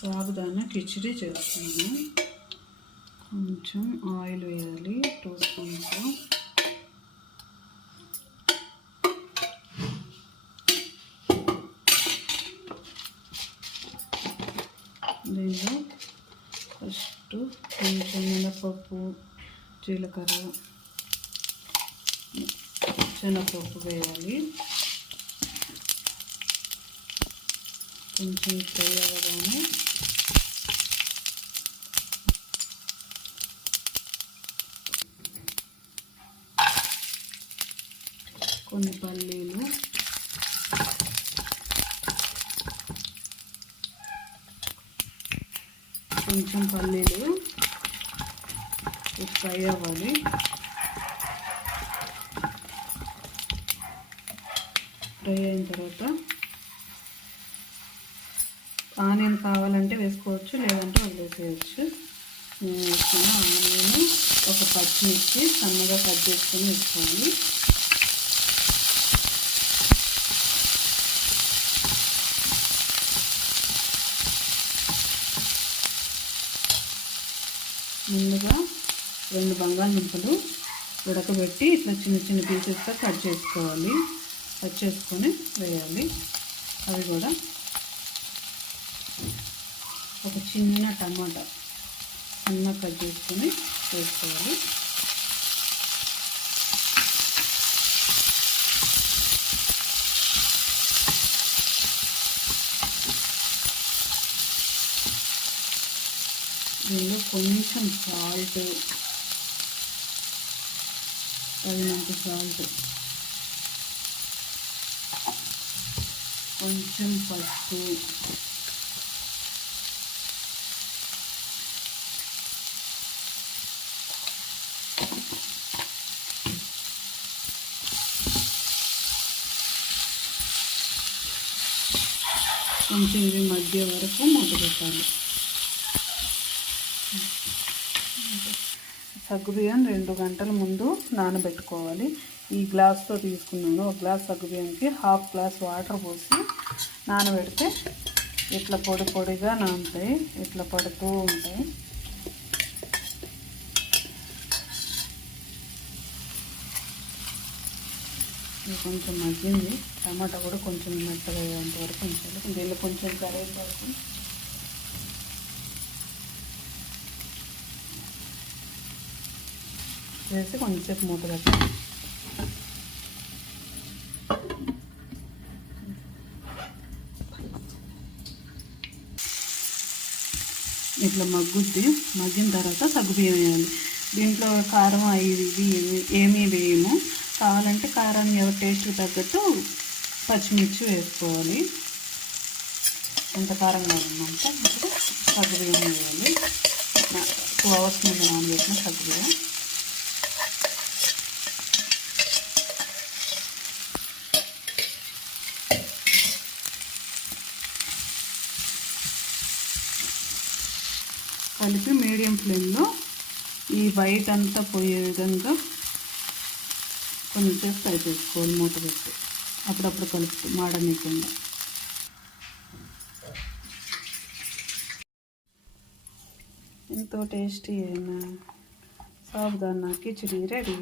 సాబుదానా కిచిడి చేస్తున్నాను. కొంచెం ఆయిల్ వేయాలి, 2 స్పూన్స్. దీనిలో ఫస్ట్ కొంచెం మినపప్పు, జీలకర్ర, శనగపప్పు వేయాలి. కొంచెం ఫ్రై అవ్వగానే కొన్ని పల్లీలు, కొంచెం పల్లీలు ఫ్రై అవ్వాలి. ఫ్రై అయిన తర్వాత ఆనియన్ కావాలంటే వేసుకోవచ్చు, లేదంటే వదిలేసేయచ్చు. నేను వేసుకున్న ఆనియన్, ఒక పచ్చిమిర్చి సన్నగా కట్ చేసుకొని వేసుకోవాలి. ముందుగా 2 బంగాళదుంపలు ఉడకబెట్టి ఇట్లా చిన్న చిన్న పీసెస్గా కట్ చేసుకోవాలి. కట్ చేసుకొని వేయాలి. అవి కూడా ఒక చిన్న టమాటా సన్నగా కట్ చేసుకొని వేసుకోవాలి. దీనిలో కొంచెం సాల్ట్, తగినంత సాల్ట్, కొంచెం పసుపు, కొంచెం ఇవి మధ్య వరకు మూత పెట్టాలి. సగ్గుబియ్యం 2 గంటల ముందు నానబెట్టుకోవాలి. ఈ గ్లాస్తో తీసుకున్నాను. 1 గ్లాస్ సగ్గుబియ్యంకి 1/2 గ్లాస్ వాటర్ పోసి నానబెడితే ఇట్లా పొడి పొడిగా నానుతాయి, ఇట్లా పడుతూ ఉంటాయి. ఇది కొంచెం మగ్గింది. టమాటా కూడా కొంచెం మెత్తగా అయ్యేంత వరకు ఉంచాలి. దీనిలో కొంచెం కరివేపాకు, వేసి కొంచెంసేపు మూత పెట్టాలి. ఇట్లా మగ్గుద్ది. మగ్గిన తర్వాత సగ్గుబియ్యం వేయాలి. దీంట్లో కారం ఇవి ఏమీ వేయము. కావాలంటే కారాన్ని ఎవరి టేస్ట్కి తగ్గట్టు పచ్చిమిర్చి వేసుకోవాలి. ఎంత కారం కావాలంటే ఇప్పుడు సగ్గుబియ్యం వేయాలి. 2 అవర్స్ ముందు నానబెట్టిన సగ్గుబియ్యం. కలిపి మీడియం ఫ్లేమ్లో ఈ వైట్ అంతా పోయే విధంగా కొంచెం ఫ్రై చేసుకోవాలి. మూత పెట్టి అప్పుడప్పుడు కలుపుతూ మాడనీయకుండా. ఎంతో టేస్టీ అయిన సాబుదానా కిచిడి రెడీ.